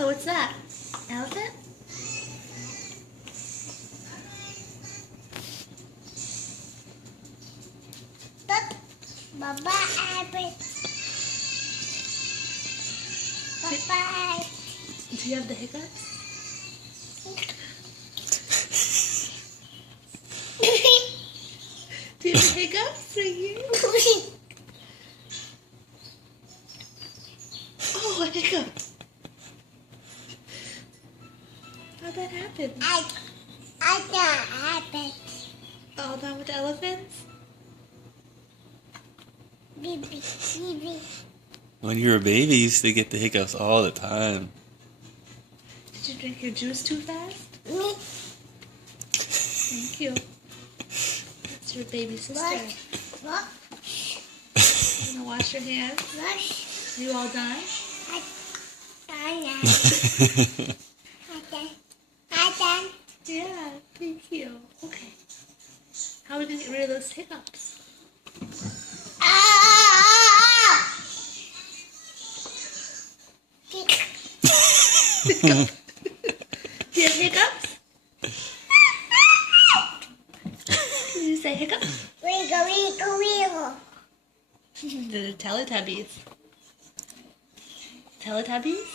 Ella, what's that? Elephant? Bye-bye. Bye-bye. Do you have the hiccups? Do you have the hiccups right here? Oh, a hiccup. How'd that happen? I don't have it. Oh, that with elephants? Baby. When you were a baby, you used to get the hiccups all the time. Did you drink your juice too fast? Me. Thank you. That's your baby sister. What? You wanna wash your hands? Wash. Are you all done? I done. Yeah, thank you. Okay. How are we gonna get rid of those hiccups? Hiccup. Do you have hiccups? Did you say hiccups? Wiggle. The Teletubbies. Teletubbies?